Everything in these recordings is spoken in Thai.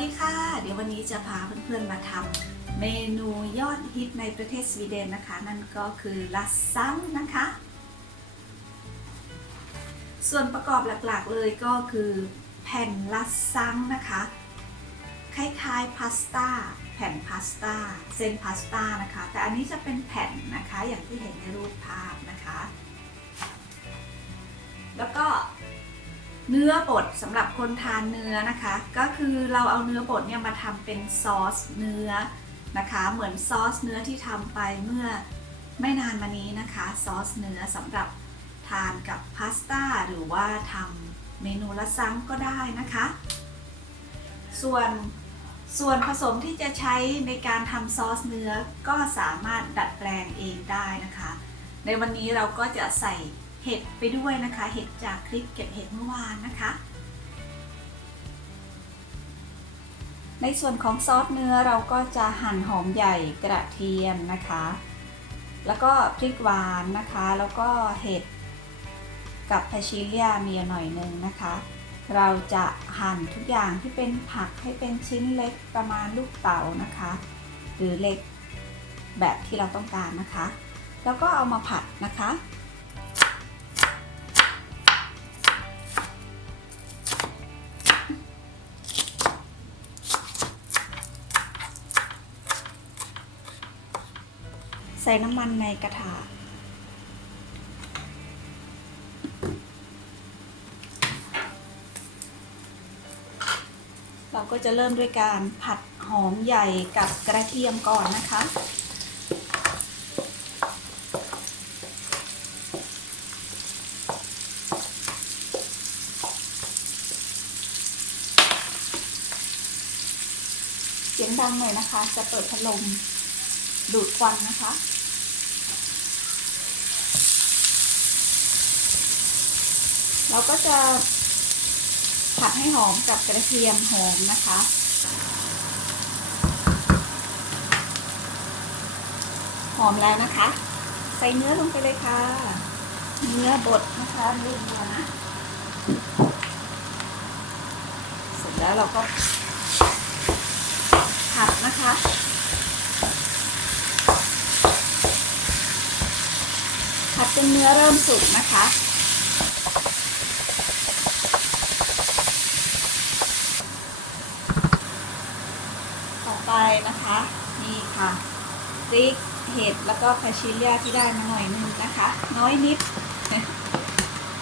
ดีค่ะ เดี๋ยววันนี้จะพาเพื่อนๆมาทำเมนูยอดฮิตในประเทศสวีเดนนะคะ นั่นก็คือลัสซังนะคะ ส่วนประกอบหลักๆเลยก็คือแผ่นลัสซังนะคะ คล้ายๆพาสต้าแผ่นพาสต้าเส้นพาสต้านะคะ แต่อันนี้จะเป็นแผ่นนะคะอย่างที่เห็นในรูปภาพนะคะ แล้วก็ เนื้อบดสำหรับคนทานเนื้อนะคะ ก็คือเราเอาเนื้อบดเนี่ยมาทำเป็นซอสเนื้อนะคะ เหมือนซอสเนื้อที่ทำไปเมื่อไม่นานมานี้นะคะซอสเนื้อสำหรับทานกับพาสต้าหรือว่าทำเมนูละซ้ำก็ได้นะคะ ส่วนส่วนผสมที่จะใช้ในการทำซอสเนื้อก็สามารถดัดแปลงเองได้นะคะ ในวันนี้เราก็จะใส่ เห็ดไปด้วยนะคะ เห็ดจากคลิปเก็บเห็ดเมื่อวานนะคะ ในส่วนของซอสเนื้อเราก็จะหั่นหอมใหญ่กระเทียมนะคะ แล้วก็พริกหวานนะคะ แล้วก็เห็ดกับพาชิเลียมีหน่อยหนึงนะคะ เราจะหั่นทุกอย่างที่เป็นผักให้เป็นชิ้นเล็กประมาณลูกเต๋านะคะ หรือเล็กแบบที่เราต้องการนะคะ แล้วก็เอามาผัดนะคะ ส่น้ำมันในกระถาเราก็จะเริ่มด้วยการผัดหอมใหญ่กับกระเทียมก่อนนะคะ เสียงดังหน่อยนะคะ จะเปิดพัดลมดูดควันนะคะ เราก็จะผัดให้หอมกับกระเทียมหอมนะคะหอมแล้วนะคะ ใส่เนื้อลงไปเลยค่ะ เนื้อบดนะคะเนื้อวัวนะเสร็จแล้วเราก็ผัดนะคะผัดจนเนื้อเริ่มสุกนะคะ ไปนะคะ นี่ค่ะพริกเห็ดแล้วก็พาชิเลียที่ได้มาหน่อยนึงนะคะ น้อยนิด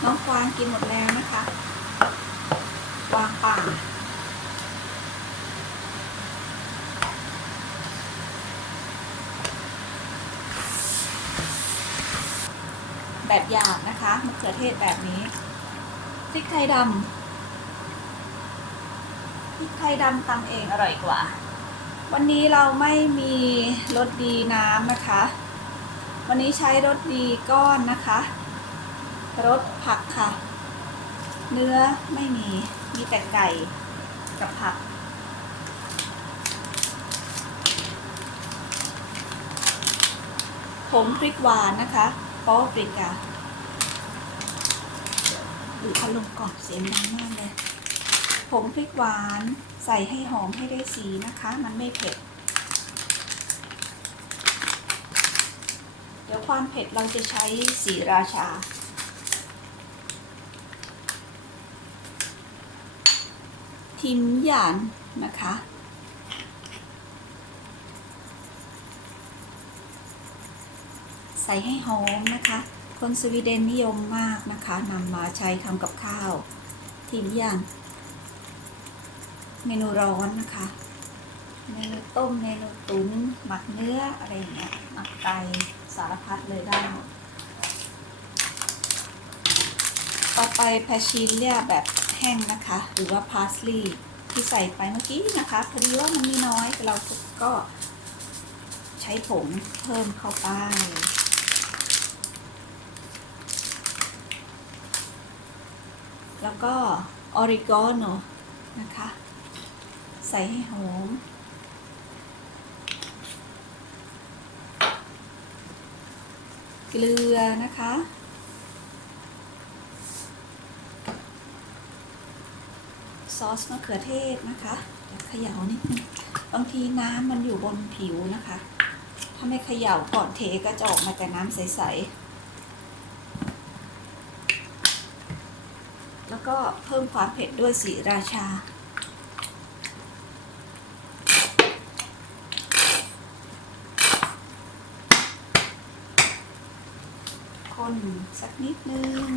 น้องกวางกินหมดแล้วนะคะกวางป่าแบบหยาบนะคะมะเขือเทศแบบนี้พริกไทยดำพริกไทยดำตำเองอร่อยกว่า วันนี้เราไม่มีรสดีน้ำนะคะ วันนี้ใช้รสดีก้อนนะคะรสผักค่ะ เนื้อไม่มี มีแต่ไก่กับผัก ผงพริกหวานนะคะปอปริกาดูพัดลมก่อนเสียงดังมากเลย ผงพริกหวานใส่ให้หอมให้ได้สีนะคะ มันไม่เผ็ด เดี๋ยวความเผ็ดเราจะใช้สีราชา ทิมหยานนะคะใส่ให้หอมนะคะ คนสวีเดนนิยมมากนะคะนำมาใช้ทำกับข้าวทิมหยาน เมนูร้อนนะคะเมนูต้มเมนูตุ๋นหมักเนื้ออะไรอย่างเงี้ยหมักไก่สารพัดเลยได้หมดต่อไปแพชชีเลียแบบแห้งนะคะ หรือว่าพาสลีย์ที่ใส่ไปเมื่อกี้นะคะพอดีว่ามันมีน้อยเราก็ใช้ผงเพิ่มเข้าไปแล้วก็ออริกโนนะคะ ใส่ให้หอม เกลือนะคะ ซอสมะเขือเทศนะคะเดี๋ยวเขย่านิดนึงบางทีน้ำมันอยู่บนผิวนะคะ ถ้าไม่เขย่าก่อนเทก็จะออกมาแต่น้ำใสๆ แล้วก็เพิ่มความเผ็ดด้วยสีราชา นสักนิดนึง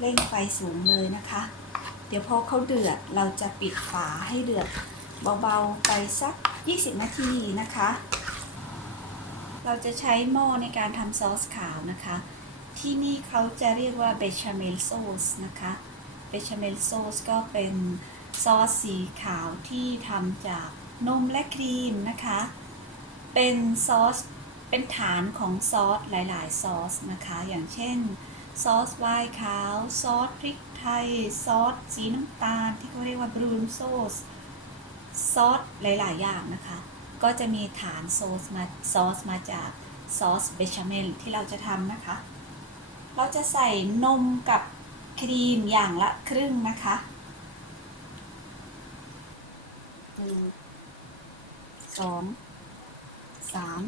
เร่งไฟสูงเลยนะคะ เดี๋ยวพอเขาเดือดเราจะปิดฝาให้เดือดเบาๆไปสัก 20 นาทีนะคะ เราจะใช้หม้อในการทำซอสขาวนะคะ ที่นี่เขาจะเรียกว่าเบชาเมลโซสนะคะเบชาเมลโซสก็เป็นซอสสีขาวที่ทำจากนมและครีมนะคะ เป็นซอส เป็นฐานของซอสหลาย ๆ ซอสนะคะ อย่างเช่นซอสไวน์ขาว ซอสพริกไทย ซอสสีน้ำตาล ที่เขาเรียกว่าบรูนโซสซอสหลาย ๆ อย่างนะคะ ก็จะมีฐานโซสมาซอสมาจากซอสเบชาเมลที่เราจะทำนะคะ เราจะใส่นมกับครีมอย่างละครึ่งนะคะหนึ่งสองสาม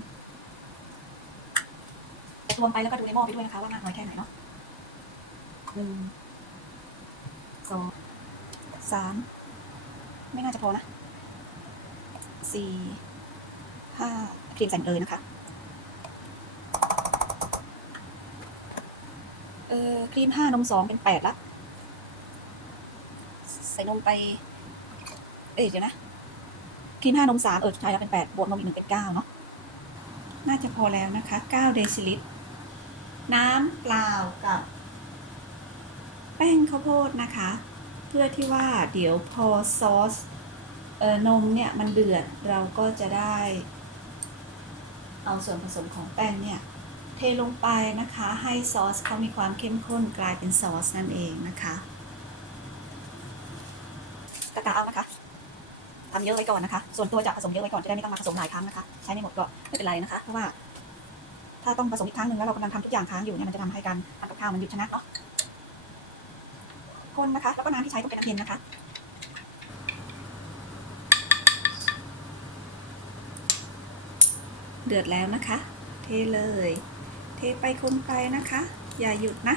รวมไปแล้วก็ดูในหม้อไปด้วยนะคะว่ามากน้อยแค่ไหนเนาะหนึ่งสองสามไม่น่าจะพอนะสี่ห้าครีมใส่เลยนะคะ เออครีมห้านมสองเป็นแปดละ ใส่นมไป เอ้ยเดี๋ยวนะครีมห้านมสามเออใช่แล้วเป็นแปดบวกนมอีกหนึ่งเป็นเก้าเนาะน่าจะพอแล้วนะคะเก้าเดซิลิตร น้ำเปล่ากับ แป้งข้าวโพดนะคะ เพื่อที่ว่าเดี๋ยวพอซอสเออนมเนี่ยมันเดือดเราก็จะได้ เอาส่วนผสมของแป้งเนี่ย เทลงไปนะคะ ให้ซอสเขามีความเข้มข้นกลายเป็นซอสนั่นเองนะคะกะกะเอานะคะทำเยอะไว้ก่อนนะคะ ส่วนตัวจะผสมเยอะไว้ก่อนจะได้ไม่ต้องมาผสมหลายครั้งนะคะ ใช้ไม่หมดก็ไม่เป็นไรนะคะ เพราะว่า ถ้าต้องผสมอีกครั้งหนึ่งแล้วเรากำลังทำทุกอย่างค้างอยู่เนี่ยมันจะทำให้การทำกับข้าวมันหยุดชะงักเนาะคนนะคะ แล้วก็น้ำที่ใช้ต้องเป็นน้ำเย็นนะคะเดือดแล้วนะคะ เทเลย เทไปคนไปนะคะ อย่าหยุดนะ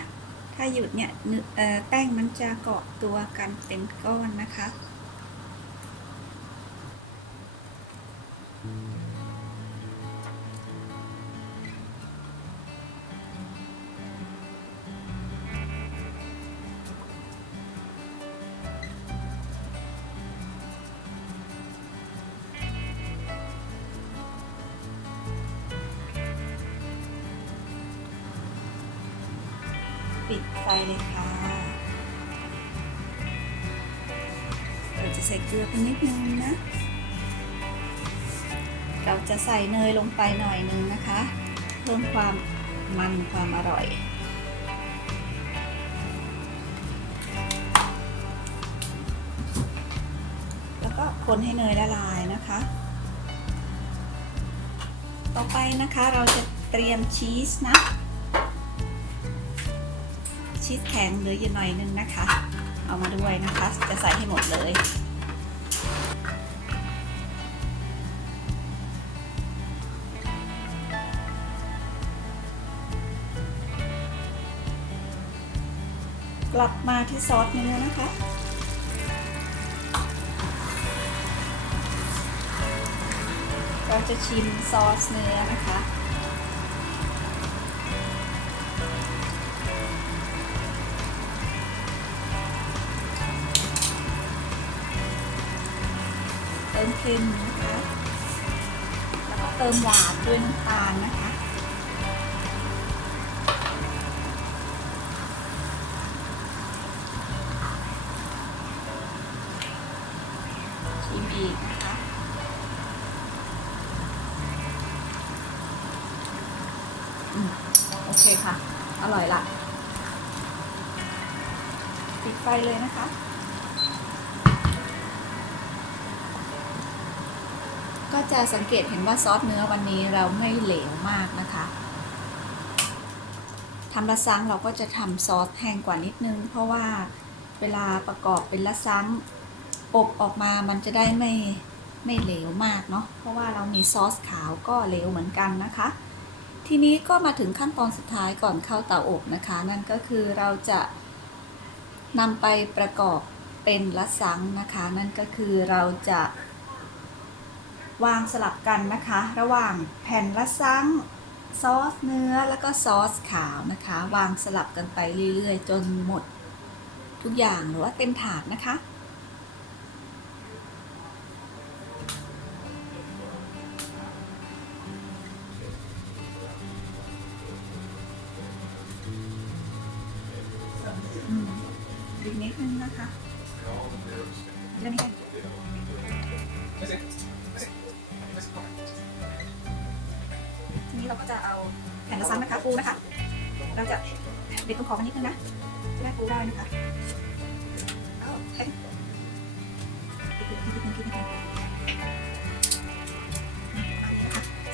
ถ้าหยุดเนี่ยเนื้อแป้งมันจะเกาะตัวกันเป็นก้อนนะคะปิด จะใส่เกลือไปนิดนึงนะ เราจะใส่เนยลงไปหน่อยนึงนะคะ เพิ่มความมันความอร่อย แล้วก็คนให้เนยละลายนะคะ ต่อไปนะคะเราจะเตรียมชีสนะ ชีสแข็งเหลืออยู่หน่อยนึงนะคะ เอามาด้วยนะคะ จะใส่ให้หมดเลย กลับมาที่ซอสเนื้อนะคะ เราจะชิมซอสเนื้อนะคะเติมเค็มนะคะ แล้วก็เติมหวานด้วยน้ำตาลนะคะ จะสังเกตเห็นว่าซอสเนื้อวันนี้เราไม่เหลวมากนะคะทำละซังเราก็จะทำซอสแห้งกว่านิดนึง เพราะว่าเวลาประกอบเป็นละซ้ำอบออกมามันจะได้ไม่ไม่เหลวมากเนาะเพราะว่าเรามีซอสขาวก็เหลวเหมือนกันนะคะ ทีนี้ก็มาถึงขั้นตอนสุดท้ายก่อนเข้าเตาอบนะคะ นั่นก็คือเราจะนำไปประกอบเป็นละซังนะคะ นั่นก็คือเราจะ วางสลับกันนะคะ ระหว่างแผ่นละซังซอสเนื้อแล้วก็ซอสขาวนะคะ วางสลับกันไปเรื่อยๆ จนหมด ทุกอย่างหรือว่าเต็มถาดนะคะ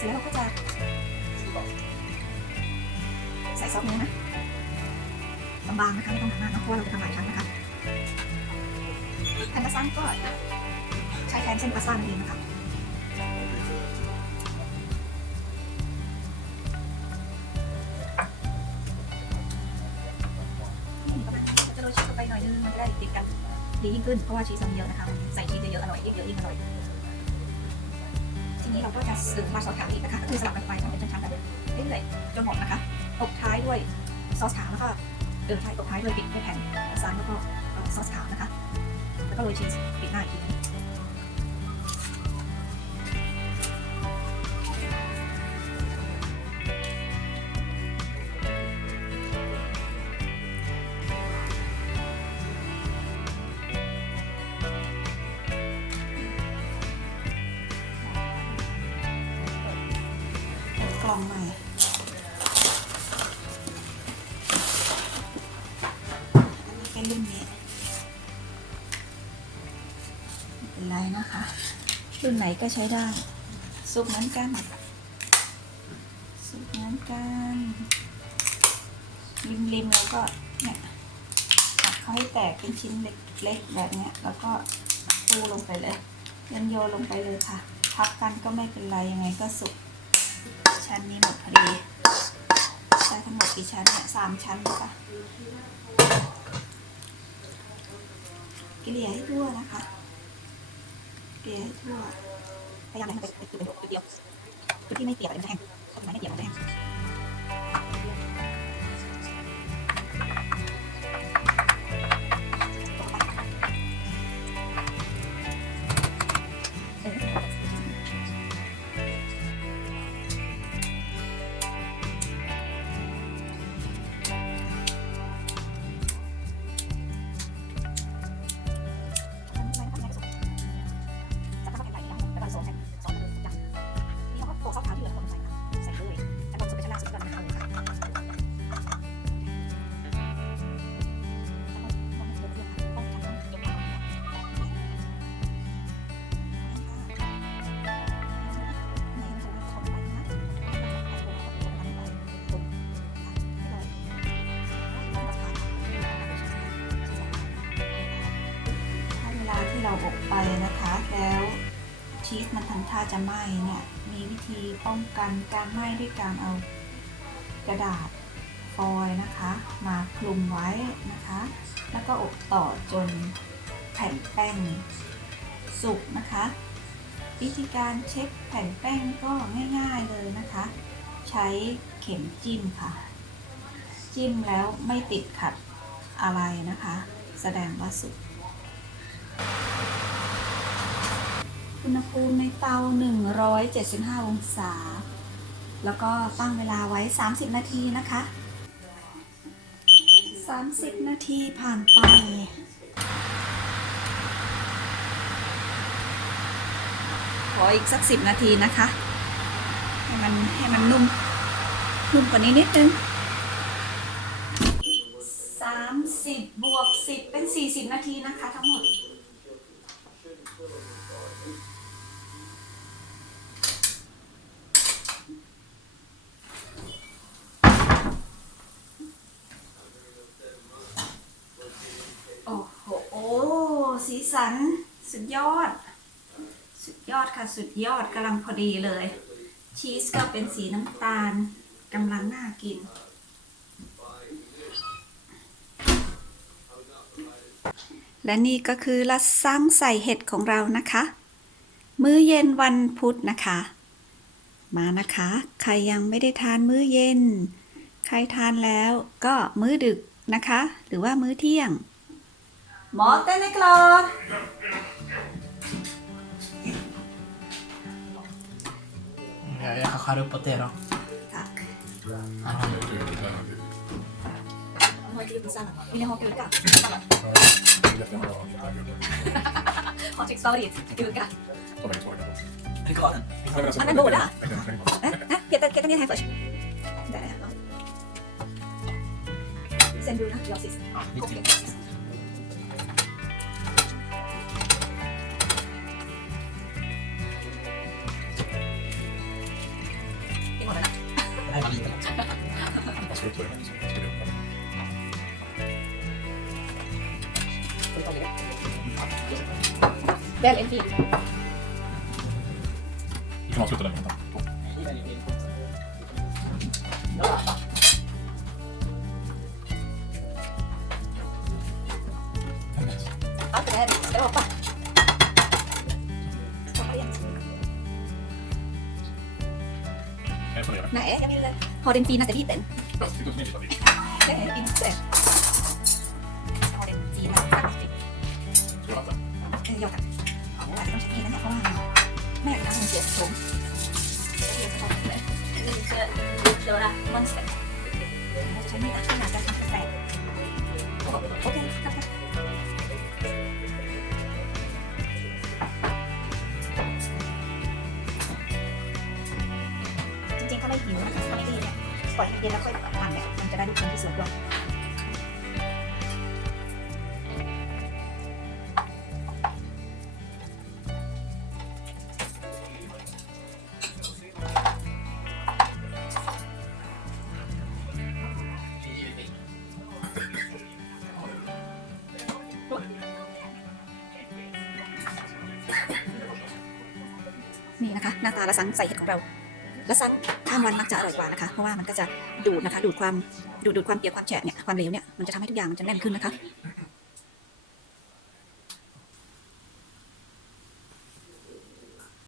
ร็จแล้วเราก็จะ ใส่ซอสเนื้อนะบางๆนะคะไม่ต้องหนามากเนะเพราะว่าเราจะทำหลายชั้นนะคะแผ่นพาสต้าก็ใช้แทนเส้นพาสต้านั่นเองนะคะนี่ประจะโรยชีสลงไปหน่อยนึงมันจะได้ติดกันดียิ่งขึ้นเพราะว่าชีสมันเยอะนะคะใส่ชีสเยอะๆอร่อยยิ่งเยอะยิ่งอร่อย เราก็จะเสริมมาซอสขาวอีกนะคะ ก็คือสลับกันไปทำเป็นชั้นๆแบบเรื่อยๆจนหมดนะคะตบท้ายด้วยซอสขาวแล้วก็เดินท้ายตบท้ายด้วยปิดด้วยแผ่นซานแล้วก็ซอสขาวนะคะ แล้วก็โรยชีสปิดหน้าอีกที รุ่นนี้ไม่เป็นไรนะคะ รุ่นไหนก็ใช้ได้ สุกเหมือนกัน สุกเหมือนกันริมๆแล้วก็เนี่ยตัดเขาให้แตกเป็นชิ้นเล็กๆแบบเนี้ยแล้วก็ปูลงไปเลยยันโยลงไปเลยค่ะพับกันก็ไม่เป็นไรยังไงก็สุกชั้นนี้หมดพอดีใช้ทั้งหมดกี่ชั้นเนี่ยสามชั้นนะคะ เกลี่ยให้ทั่วนะคะ เกลี่ยให้ทั่ว พยายามให้มันเป็นจุดเป็นจุดเดียวจุดที่ไม่เปียกมันจะแห้งจุดไหนไม่เปียกมันจะแห้ง สมันทำท่าจะไหม้เนี่ยมีวิธีป้องกันการไหม้ด้วยการเอากระดาษฟอยล์นะคะ มาคลุมไว้นะคะ แล้วก็อบต่อจนแผ่นแป้งสุกนะคะ วิธีการเช็คแผ่นแป้งก็ง่าย ๆเลยนะคะ ใช้เข็มจิ้มค่ะ จิ้มแล้วไม่ติดขัดอะไรนะคะ แสดงว่าสุก อุณหภูมิในเตา 175 องศา แล้วก็ตั้งเวลาไว้ 30 นาทีนะคะ 30 นาทีผ่านไป ขออีกสัก 10 นาทีนะคะ ให้มันให้มันนุ่ม นุ่มกว่านี้นิดนึง30บวก 10 เป็น 40 นาทีนะคะทั้งหมดโอ้โห สันสุดยอด สุดยอดค่ะสุดยอดกำลังพอดีเลย ชีสก็เป็นสีน้ำตาลกำลังน่ากิน และนี่ก็คือลัดซังใส่เห็ดของเรานะคะ มื้อเย็นวันพุธนะคะ มานะคะ ใครยังไม่ได้ทานมื้อเย็น ใครทานแล้วก็มื้อดึกนะคะ หรือว่ามื้อเที่ยง หมอเต้นในกลอ Jag, jag kan skära upp åt det då. ค่ะ Aha. หอยคือพิซซ่าวิลเลียมฮอลคือกับ Nej, man litar inte. Vad slut var det också. Välj en till. Du kan avsluta den. Ja. Florentinas de Witten. Das ละซังใส่เห็ดของเราละซังข้ามวันมักจะอร่อยกว่านะคะ เพราะว่ามันก็จะดูดนะคะ ดูดความดูดดูดความเปียกความแฉะเนี่ยความเหลวเนี่ยมันจะทำให้ทุกอย่างมันจะแน่นขึ้นนะคะ